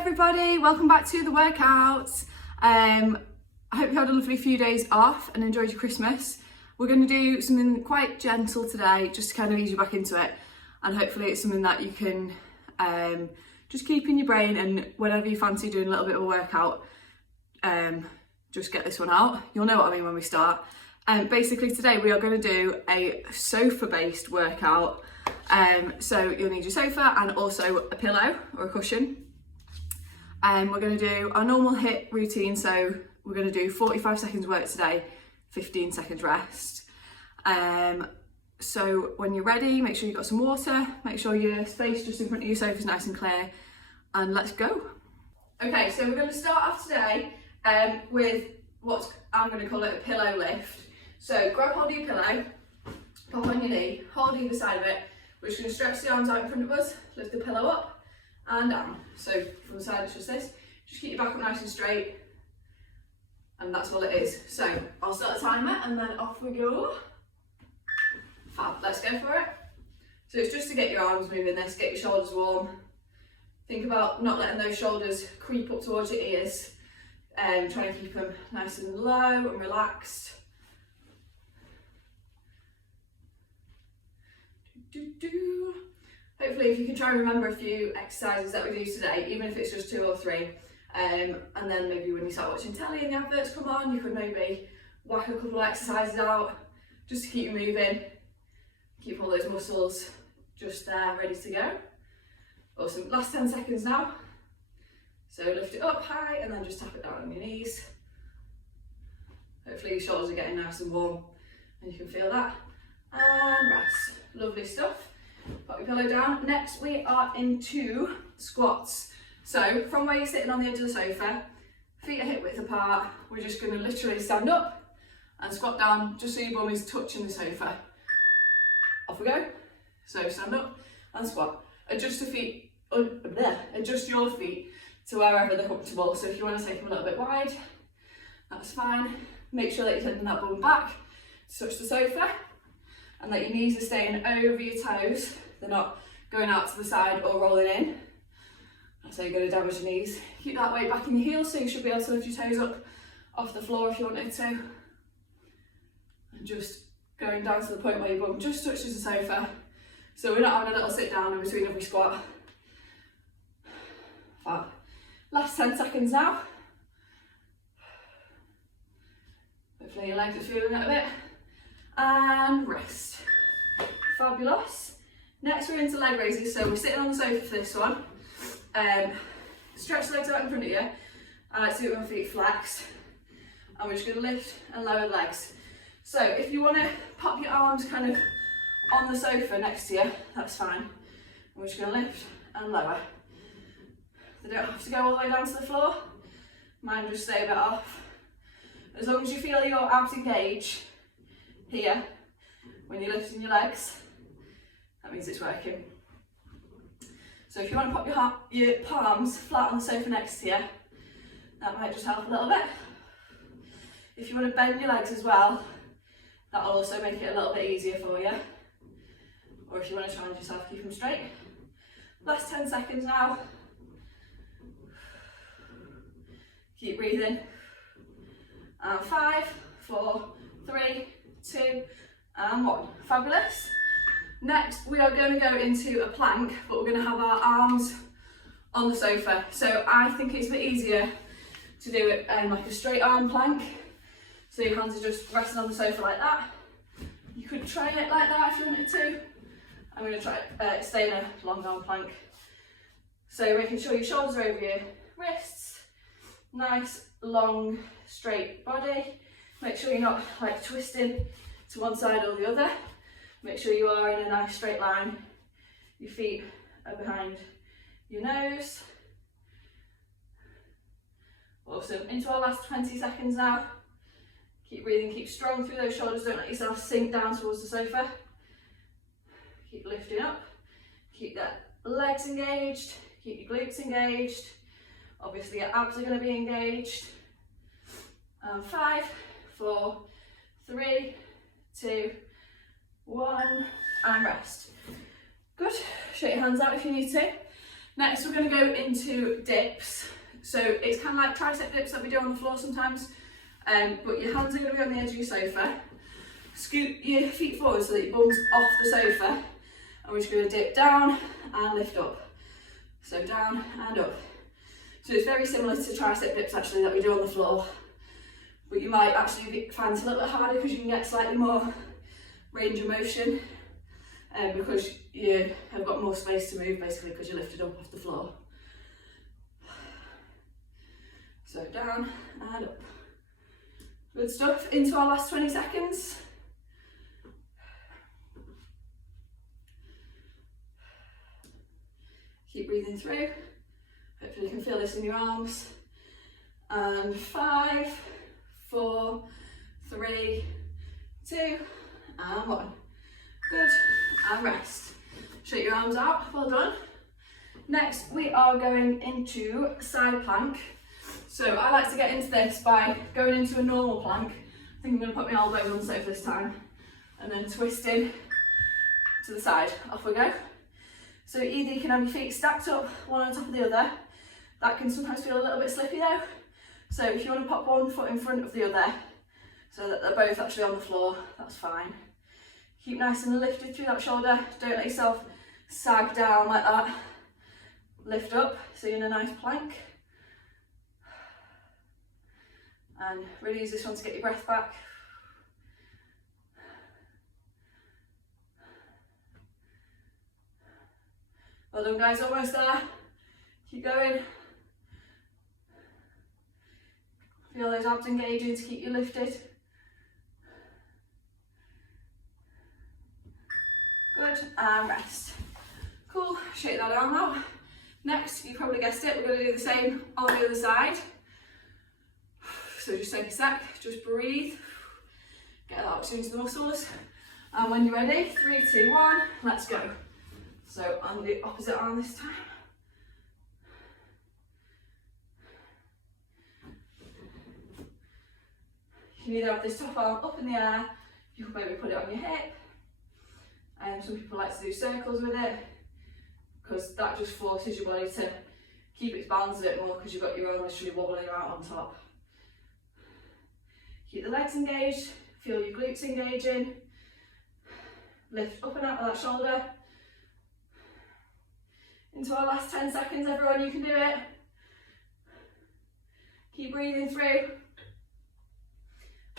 everybody, welcome back to the workouts. I hope you had a lovely few days off and enjoyed your Christmas. We're going to do something quite gentle today just to kind of ease you back into it, and hopefully it's something that you can just keep in your brain, and whenever you fancy doing a little bit of a workout, just get this one out. You'll know what I mean when we start. Basically today we are going to do a sofa based workout. So you'll need your sofa and also a pillow or a cushion. We're going to do our normal HIIT routine, so we're going to do 45 seconds work today, 15 seconds rest. So when you're ready, make sure you've got some water, make sure your space just in front of your sofa is nice and clear, and let's go. Okay, so we're going to start off today with what I'm going to call it a pillow lift. So grab hold of your pillow, pop on your knee, hold either side of it. We're just going to stretch the arms out in front of us, lift the pillow up and down. So from the side it's just this. Just keep your back up nice and straight, and that's all it is. So I'll start the timer and then off we go. Fab, let's go for it. So it's just to get your arms moving this, get your shoulders warm. Think about not letting those shoulders creep up towards your ears. Trying to keep them nice and low and relaxed. Hopefully if you can try and remember a few exercises that we do today, even if it's just 2 or 3, and then maybe when you start watching telly and the adverts come on, you could maybe whack a couple of exercises out just to keep you moving, keep all those muscles just there ready to go. Awesome, last 10 seconds now. So lift it up high and then just tap it down on your knees. Hopefully your shoulders are getting nice and warm and you can feel that. And rest. Lovely stuff. Put your pillow down. Next we are into squats. So from where you're sitting on the edge of the sofa, feet are hip width apart, we're just going to literally stand up and squat down just so your bum is touching the sofa. Off we go. So stand up and squat. Adjust your feet to wherever they're comfortable. So if you want to take them a little bit wide, that's fine. Make sure that you're taking that bum back to touch the sofa, and that your knees are staying over your toes. They're not going out to the side or rolling in. So you're going to damage your knees. Keep that weight back in your heels, so you should be able to lift your toes up off the floor if you wanted to. And just going down to the point where your bum just touches the sofa. So we're not having a little sit down in between every squat. Fab. Last 10 seconds now. Hopefully your legs are feeling it a bit. And rest. Fabulous. Next we're into leg raises, so we're sitting on the sofa for this one. Stretch the legs out in front of you. I like to do it with my feet flexed. And we're just going to lift and lower the legs. So if you want to pop your arms kind of on the sofa next to you, that's fine. And we're just going to lift and lower. They don't have to go all the way down to the floor. Mine just stay a bit off. As long as you feel your abs engage here when you're lifting your legs, that means it's working. So if you want to pop your palms flat on the sofa next to you, that might just help a little bit. If you want to bend your legs as well, that'll also make it a little bit easier for you. Or if you want to challenge yourself, keep them straight. Last 10 seconds now. Keep breathing. And 5, 4, 3, 2, and 1. Fabulous. Next, we are going to go into a plank, but we're going to have our arms on the sofa. So I think it's a bit easier to do it like a straight arm plank. So your hands are just resting on the sofa like that. You could try it like that if you wanted to. I'm going to try stay in a long arm plank. So making sure your shoulders are over your wrists. Nice, long, straight body. Make sure you're not like twisting to one side or the other. Make sure you are in a nice straight line. Your feet are behind your nose. Awesome. Into our last 20 seconds now. Keep breathing, keep strong through those shoulders. Don't let yourself sink down towards the sofa. Keep lifting up. Keep the legs engaged. Keep your glutes engaged. Obviously your abs are going to be engaged. 5, 4, 3, 2, 1, and rest. Good. Shake your hands out if you need to. Next we're going to go into dips. So it's kind of like tricep dips that we do on the floor sometimes, but your hands are going to be on the edge of your sofa. Scoot your feet forward so that your bum's off the sofa, and we're just going to dip down and lift up. So down and up. So it's very similar to tricep dips actually that we do on the floor, but you might actually find it a little bit harder because you can get slightly more range of motion, because you have got more space to move basically because you're lifted up off the floor. So down and up. Good stuff. Into our last 20 seconds. Keep breathing through. Hopefully you can feel this in your arms. And 5, 4, 3, 2, and 1. Good. And rest. Shake your arms out. Well done. Next, we are going into side plank. So I like to get into this by going into a normal plank. I think I'm going to put my elbows on the sofa this time, and then twisting to the side. Off we go. So either you can have your feet stacked up, one on top of the other. That can sometimes feel a little bit slippy though. So if you want to pop one foot in front of the other, so that they're both actually on the floor, that's fine. Keep nice and lifted through that shoulder. Don't let yourself sag down like that. Lift up, so you're in a nice plank. And really use this one to get your breath back. Well done guys, almost there. Keep going. Feel those abs engaging to keep you lifted. Good, and rest. Cool, shake that arm out. Next, you probably guessed it, we're going to do the same on the other side. So just take a sec, just breathe, get that oxygen to the muscles, and when you're ready, 3, 2, 1, let's go. So on the opposite arm this time. You can either have this top arm up in the air, you can maybe put it on your hip, and some people like to do circles with it, because that just forces your body to keep its balance a bit more, because you've got your arm literally wobbling out on top. Keep the legs engaged, feel your glutes engaging, lift up and out of that shoulder. Into our last 10 seconds, everyone, you can do it. Keep breathing through.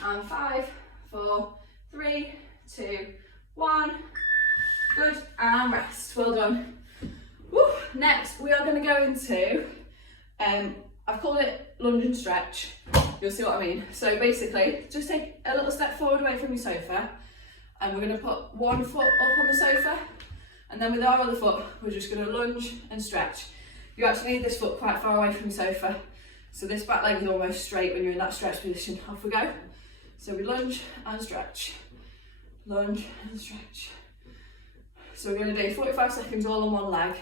And 5, 4, 3, 2, 1. Good, and rest, well done. Woo. Next, we are going to go into, I've called it lunge and stretch. You'll see what I mean. So basically, just take a little step forward away from your sofa, and we're going to put one foot up on the sofa, and then with our other foot, we're just going to lunge and stretch. You actually need this foot quite far away from your sofa, so this back leg is almost straight when you're in that stretch position. Off we go. So we lunge and stretch, lunge and stretch. So we're going to do 45 seconds all on one leg,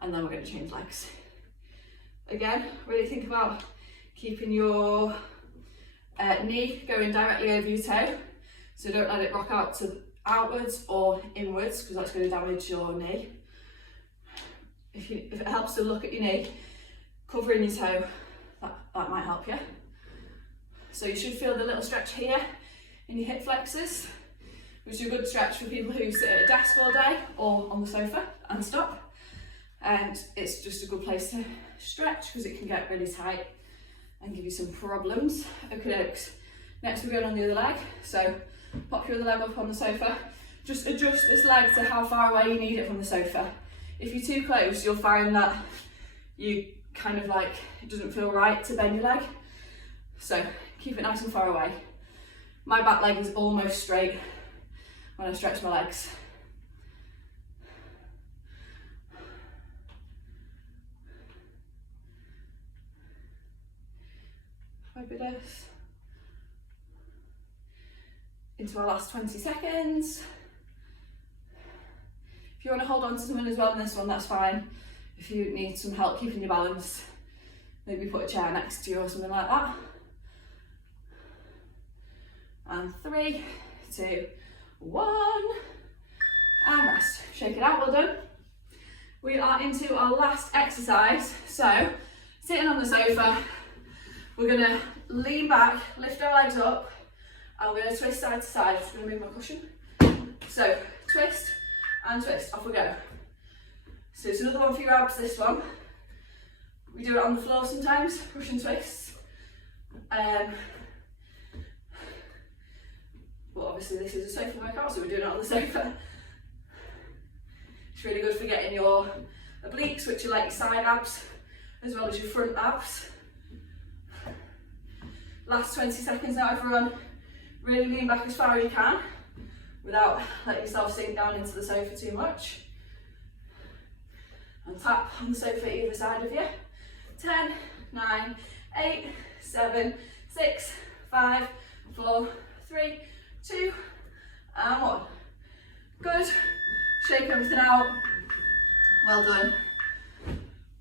and then we're going to change legs. Again, really think about keeping your knee going directly over your toe, so don't let it rock out to outwards or inwards, because that's going to damage your knee. If it helps to look at your knee, covering your toe, that might help you. So you should feel the little stretch here in your hip flexors, which is a good stretch for people who sit at a desk all day or on the sofa and stop. And it's just a good place to stretch because it can get really tight and give you some problems. Okay, next we're going on the other leg. So pop your other leg up on the sofa. Just adjust this leg to how far away you need it from the sofa. If you're too close, you'll find that you kind of like, it doesn't feel right to bend your leg. So keep it nice and far away. My back leg is almost straight when I stretch my legs. Fabulous. Into our last 20 seconds. If you want to hold on to something as well in this one, that's fine. If you need some help keeping your balance, maybe put a chair next to you or something like that. And 3, 2, 1. And rest. Shake it out, well done. we are into our last exercise. So, sitting on the sofa, we're gonna lean back, lift our legs up, and we're gonna twist side to side. I'm just gonna move my cushion. So, twist and twist, off we go. So it's another one for your abs, this one. We do it on the floor sometimes, push and twist. But obviously this is a sofa workout, so we're doing it on the sofa. It's really good for getting your obliques, which are like your side abs, as well as your front abs. Last 20 seconds now, everyone. Really lean back as far as you can, without letting yourself sink down into the sofa too much. And tap on the sofa either side of you. 10, 9, 8, 7, 6, 5, 4, 3, 2, and 1. Good. Shake everything out. Well done.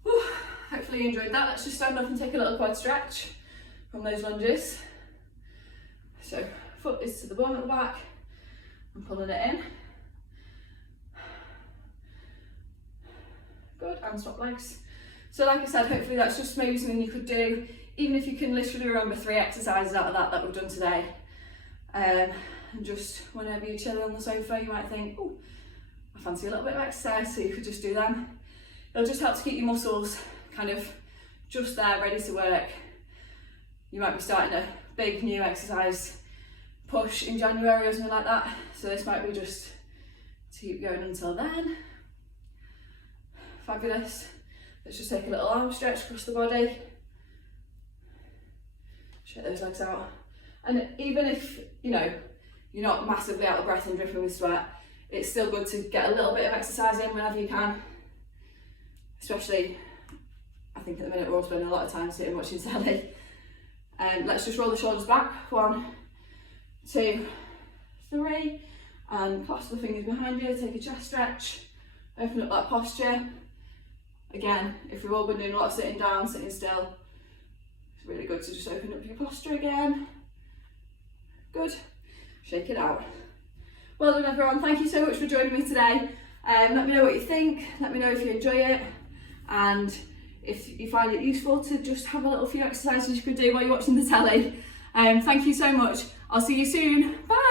Whew. Hopefully you enjoyed that. Let's just stand up and take a little quad stretch from those lunges. So, foot is to the bum at the back. I'm pulling it in. Good, and swap legs. So like I said, hopefully that's just maybe something you could do, even if you can literally remember 3 exercises out of that we've done today. And just whenever you're chilling on the sofa, you might think, oh, I fancy a little bit of exercise, so you could just do them. It'll just help to keep your muscles kind of just there, ready to work. You might be starting a big new exercise push in January or something like that, so this might be just to keep going until then. Fabulous. Let's just take a little arm stretch across the body. Shake those legs out. And even if, you know, you're not massively out of breath and dripping with sweat, it's still good to get a little bit of exercise in whenever you can. Especially, I think at the minute we're all spending a lot of time sitting watching telly. Let's just roll the shoulders back. 1, 2, 3. And clasp the fingers behind you, take a chest stretch. Open up that posture. Again, if we've all been doing a lot of sitting down, sitting still, it's really good to just open up your posture again. Good. Shake it out. Well done, everyone. Thank you so much for joining me today. Let me know what you think. Let me know if you enjoy it. And if you find it useful to just have a little few exercises you could do while you're watching the telly. Thank you so much. I'll see you soon. Bye.